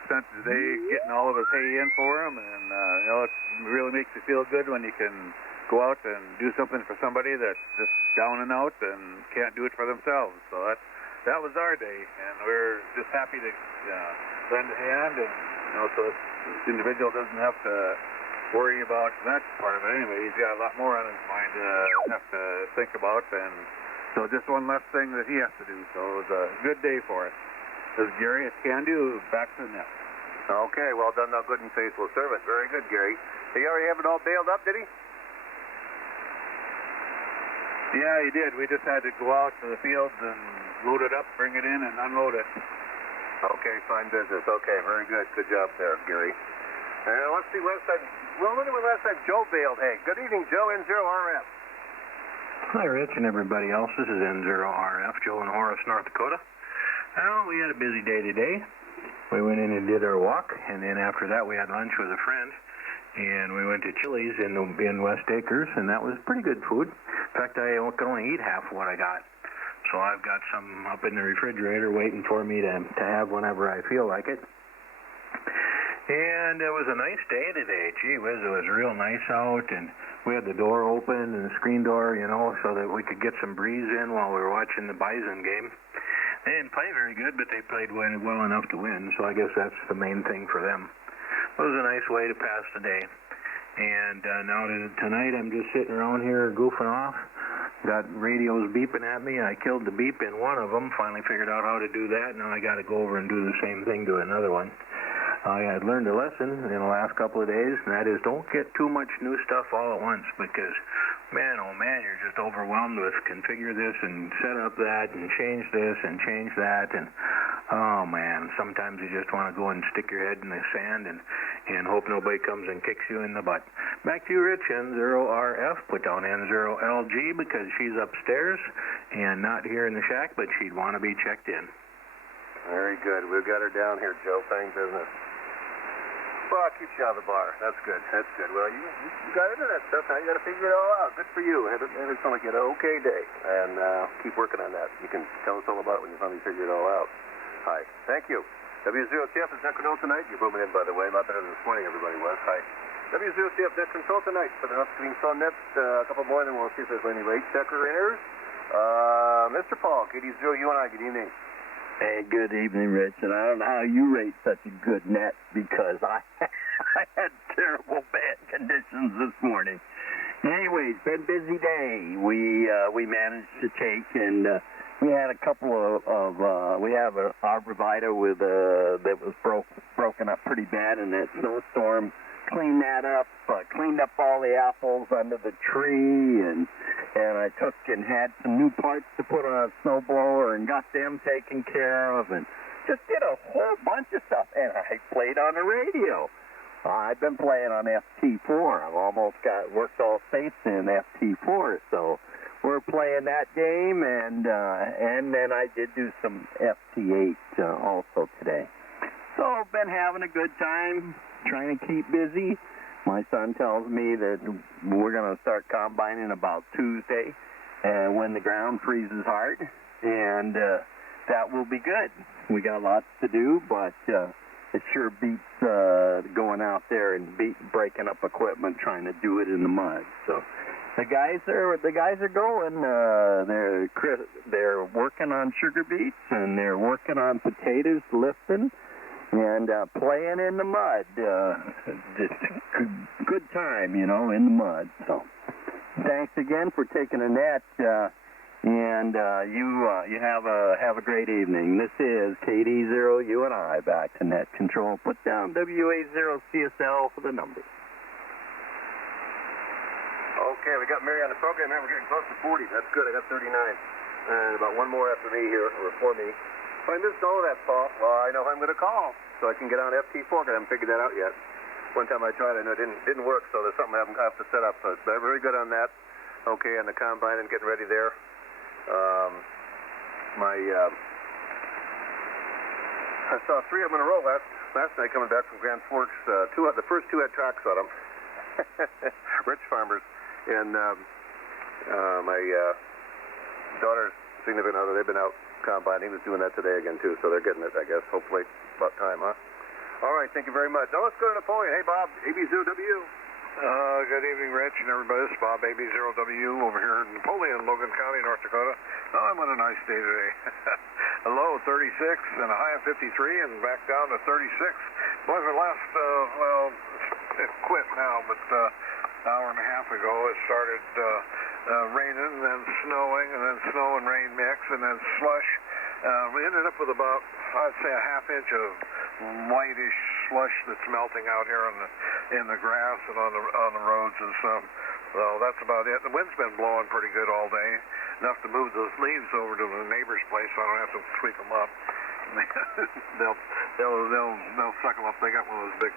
spent the day getting all of his hay in for him, and it really makes you feel good when you can go out and do something for somebody that's just down and out and can't do it for themselves. So that was our day, and we're just happy to lend a hand, and so this individual doesn't have to worry about that part of it anyway. He's got a lot more on his mind to have to think about, and so just one less thing that he has to do. So it was a good day for us. This is Gary at Can-Do, back to the net. Okay, well done, thou good and faithful servant. Very good, Gary. He already have it all bailed up, did he? Yeah, he did. We just had to go out to the fields and load it up, bring it in, and unload it. Okay, fine business. Okay, very good. Good job there, Gary. Let's see, when was last time Joe bailed hay? Good evening, Joe, N0RF. Hi, Rich and everybody else. This is N0RF, Joe in Horace, North Dakota. Well, we had a busy day today. we went in and did our walk, and then after that we had lunch with a friend, and we went to Chili's in West Acres, and that was pretty good food. In fact, I could only eat half of what I got. So I've got some up in the refrigerator waiting for me to have whenever I feel like it. And it was a nice day today. Gee whiz, it was real nice out, and we had the door open and the screen door, so that we could get some breeze in while we were watching the Bison game. They didn't play very good, but they played well enough to win, so I guess that's the main thing for them. It was a nice way to pass the day. And now tonight I'm just sitting around here goofing off. Got radios beeping at me. I killed the beep in one of them, finally figured out how to do that. Now I got to go over and do the same thing to another one. I had learned a lesson in the last couple of days, and that is don't get too much new stuff all at once, because, man, oh man, you're just overwhelmed with configure this and set up that and change this and change that, and oh man, sometimes you just want to go and stick your head in the sand and hope nobody comes and kicks you in the butt. Back to you, Rich. N0RF, put down N0LG because she's upstairs and not here in the shack, but she'd want to be checked in. Very good. We've got her down here, Joe. Fine business. Well, it keeps you out of the bar. That's good. That's good. Well, you got into that stuff. Now you got to figure it all out. Good for you. It sounds like you had an okay day, and keep working on that. You can tell us all about it when you finally figure it all out. Hi. Thank you. W0CF is net control tonight. You're booming in, by the way. A lot better than this morning everybody was. Hi. W0CF net control tonight for the upstream saw nets. A couple more, then we'll see if there's any rate checker inners. Mr. Paul, KD0, you and I, good evening. Hey, good evening, Rich. And I don't know how you rate such a good net because I had terrible bad conditions this morning. Anyways, been a busy day. We managed to take and we had a couple of we have an arborvitae with that was broken up pretty bad in that snowstorm. Cleaned that up, cleaned up all the apples under the tree, and I took and had some new parts to put on a snowblower and got them taken care of, and just did a whole bunch of stuff. And I played on the radio. I've been playing on FT4. I've almost worked all states in FT4, so we're playing that game, and then I did do some FT8 also today. So I've been having a good time, trying to keep busy. My son tells me that we're going to start combining about Tuesday when the ground freezes hard, and that will be good. We got lots to do, but it sure beats going out there and breaking up equipment trying to do it in the mud. So the guys are going. They're working on sugar beets, and they're working on potatoes, lifting, and playing in the mud. Just good time, in the mud. So thanks again for taking a net, and you have a great evening. This is KD0, you and I, back to net control. Put down WA0CSL for the numbers. Okay, we got Mary on the program, and we're getting close to 40. That's good. I got 39. And about one more after me here, or for me. If I missed all of that, Paul, well, I know who I'm going to call, so I can get on FT4, because I haven't figured that out yet. One time I tried, I know it didn't work, so there's something I have to set up. But they're very good on that. Okay, on the combine and getting ready there. I saw three of them in a row last night coming back from Grand Forks. The first two had tracks on them. Rich farmers. And my daughter's significant other, they've been out combining. He was doing that today again, too, so they're getting it, I guess. Hopefully, about time, huh? All right, thank you very much. Now let's go to Napoleon. Hey, Bob, AB0W. Good evening, Rich, and everybody. This is Bob, AB0W, over here in Napoleon, Logan County, North Dakota. Oh, I'm on a nice day today. A low of 36 and a high of 53, and back down to 36. Boy, the last, it quit now, but hour and a half ago it started raining, and then snowing, and then snow and rain mix, and then slush. We ended up with about, I'd say, a half inch of whitish slush that's melting out here in the grass and on the roads and stuff. So that's about it. The wind's been blowing pretty good all day, enough to move those leaves over to the neighbor's place, so I don't have to sweep them up. they'll suck them up. They got one of those big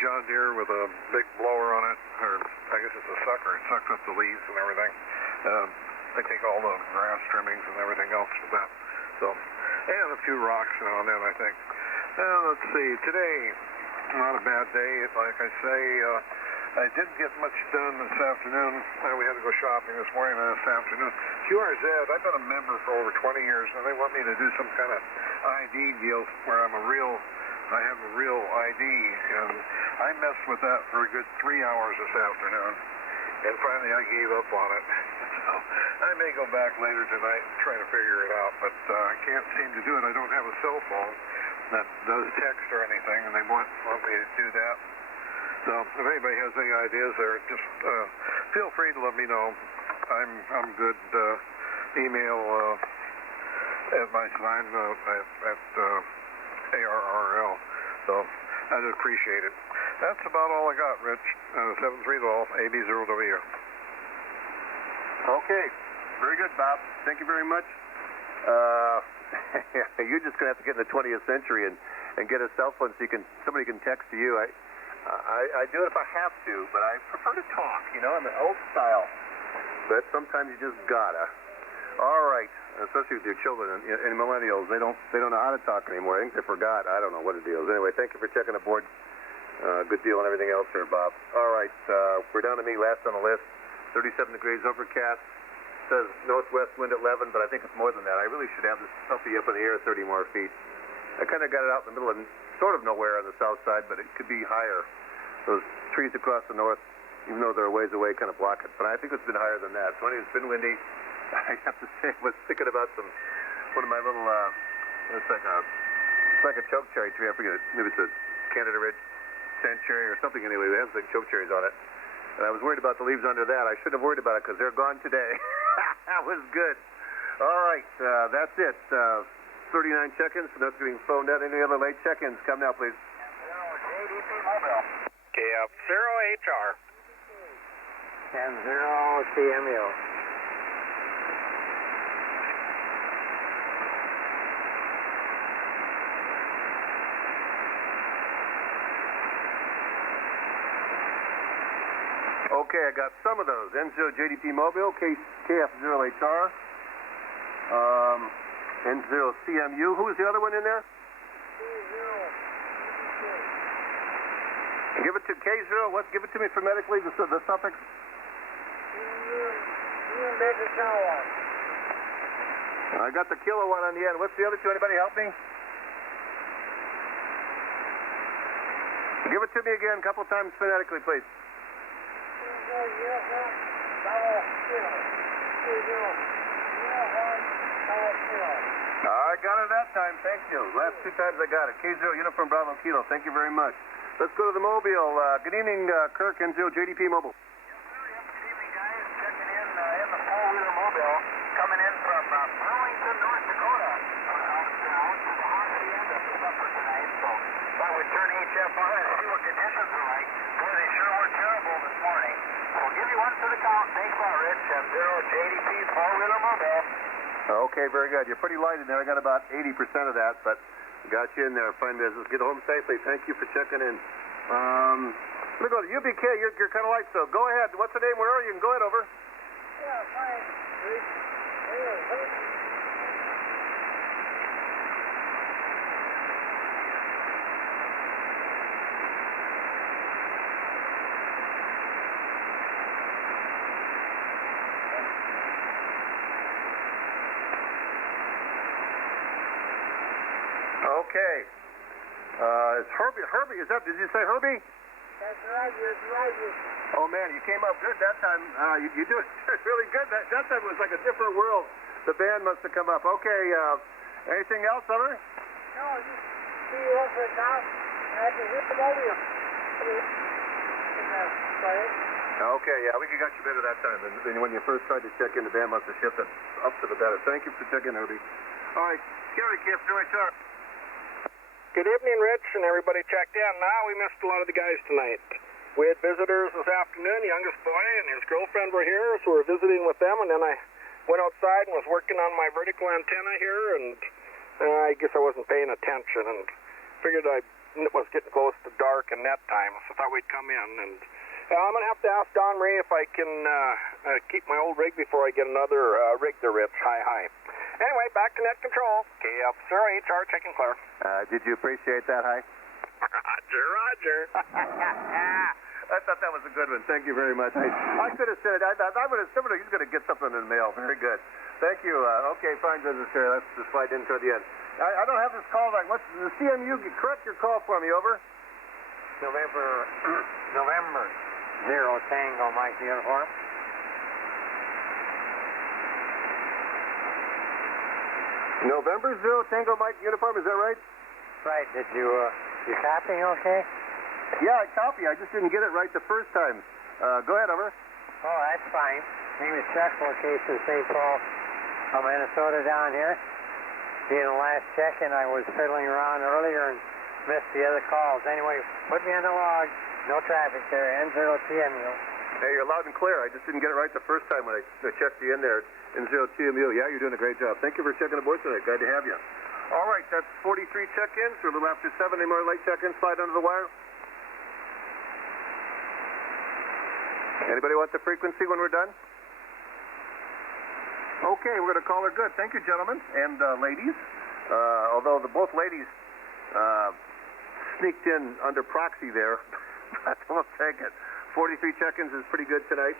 John Deere with a big blower on it, or I guess it's a sucker. It sucks up the leaves and everything. They take all the grass trimmings and everything else with that. So and a few rocks now and then, I think. Let's see, today, not a bad day. Like I say, I didn't get much done this afternoon. We had to go shopping this morning and this afternoon. QRZ, I've been a member for over 20 years, and they want me to do some kind of ID deal where I have a real ID, and I messed with that for a good 3 hours this afternoon, and finally I gave up on it. So I may go back later tonight and try to figure it out, but I can't seem to do it. I don't have a cell phone that does text or anything, and they want me to do that. So if anybody has any ideas there, just feel free to let me know. I'm good. Email at my sign at ARRL. So I'd appreciate it. That's about all I got, Rich. 7312 AB0W. Okay. Very good, Bob. Thank you very much. You're just going to have to get in the 20th century and get a cell phone so somebody can text to you. I do it if I have to, but I prefer to talk, in the old style. But sometimes you just gotta. All right, especially with your children and millennials, they don't know how to talk anymore. I think they forgot. I don't know what the deal is. Anyway, thank you for checking the board. Good deal and everything else here, Bob. All right, we're down to me, last on the list. 37 degrees overcast. Says northwest wind at 11, but I think it's more than that. I really should have this puppy up in the air 30 more feet. I kind of got it out in the middle of sort of nowhere on the south side, but it could be higher. Those trees across the north, even though they're a ways away, kind of block it. But I think it's been higher than that. So anyway, it's been windy. I have to say, I was thinking about one of my little, it's like a choke cherry tree. I forget it. Maybe it's a Canada Red sand cherry or something anyway. It has like choke cherries on it. And I was worried about the leaves under that. I shouldn't have worried about it because they're gone today. That was good. All right, that's it. 39 check-ins. So that's getting phoned out. Any other late check-ins? Come now, please. JDP Mobile. KF0HR. 10-0 CMU. Okay, I got some of those. N0 JDP Mobile, KF0HR, N0 CMU. Who was the other one in there? Give it to K0. What? Give it to me phonetically. The suffix. I got the kilo one on the end. What's the other two? Anybody help me? Give it to me again, a couple times phonetically, please. I got it that time, thank you. Last two times I got it. K0 Uniform Bravo Kilo, thank you very much. Let's go to the Mobile. Good evening, Kirk, N0 JDP Mobile. Yes, sir. Good evening, guys. Checking in the four-wheeler Mobile, coming in from Burlington, North Dakota. Out to the Hockley end of the supper tonight, so thought we'd turn HFR and see what conditions are like. Boy, they sure were terrible this morning. We'll give you one for the count. Thanks a lot, Rich. N0 JDP four-wheeler Mobile. Okay, very good. You're pretty light in there. I got about 80% of that, but got you in there. Fine business. Get home safely. Thank you for checking in. Let me go to UBK. You're kind of light, so go ahead. What's the name? Where are you? You can go ahead, over. Yeah, fine. Okay. It's Herbie. Herbie, is that? Did you say Herbie? That's right. Oh man, you came up good that time. You do it really good. That time it was like a different world. The band must have come up. Okay. Anything else, over? No, just see you over at now. I can hit them over you. Okay, yeah, we got you better that time than when you first tried to check in. The band must have shifted up to the better. Thank you for checking, Herbie. All right, Gary, KF0HR. Good evening, Rich, and everybody checked in. Now, we missed a lot of the guys tonight. We had visitors this afternoon. Youngest boy and his girlfriend were here, so we're visiting with them, and then I went outside and was working on my vertical antenna here, and I guess I wasn't paying attention and figured it was getting close to dark and net time, so I thought we'd come in. And I'm going to have to ask Don Ray if I can keep my old rig before I get another rig there, Rich. Hi. Anyway, back to net control. KF0HR, checking clear. Did you appreciate that, Hi? Roger. I thought that was a good one. Thank you very much. I could have said it. I would have said he's going to get something in the mail. Very good. Thank you. Okay, fine business here. Let's just slide in toward the end. I don't have this call back. What's the CMU? Correct your call for me. Over. November 0 Tango Mike uniform. November 0 Tango Mike uniform. Is that right? Right. Did you copying okay? Yeah, I copy. I just didn't get it right the first time. Go ahead, over. Oh, that's fine. Name is Chuck, location St. Paul, Minnesota down here. Being the last check-in, I was fiddling around earlier and missed the other calls. Anyway, put me on the log. No traffic there. N0TMU. Hey, you're loud and clear. I just didn't get it right the first time when I checked you in there. N0TMU. Yeah, you're doing a great job. Thank you for checking aboard tonight. Glad to have you. All right, that's 43 check-ins. We're a little after 7. Any more late check-ins? Slide under the wire. Anybody want the frequency when we're done? Okay, we're going to call her good. Thank you, gentlemen and ladies. Although both ladies sneaked in under proxy there, but we'll take it. 43 check-ins is pretty good tonight.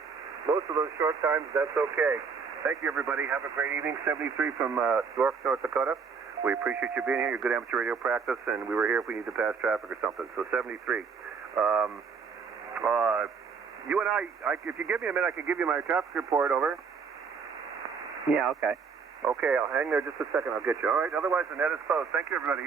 Most of those short times, that's okay. Thank you, everybody. Have a great evening. 73 from York, North Dakota. We appreciate you being here. You're good amateur radio practice, and we were here if we need to pass traffic or something. So 73. You and I, if you give me a minute, I can give you my traffic report, over. Yeah, okay. Okay, I'll hang there just a second. I'll get you. All right, otherwise the net is closed. Thank you, everybody.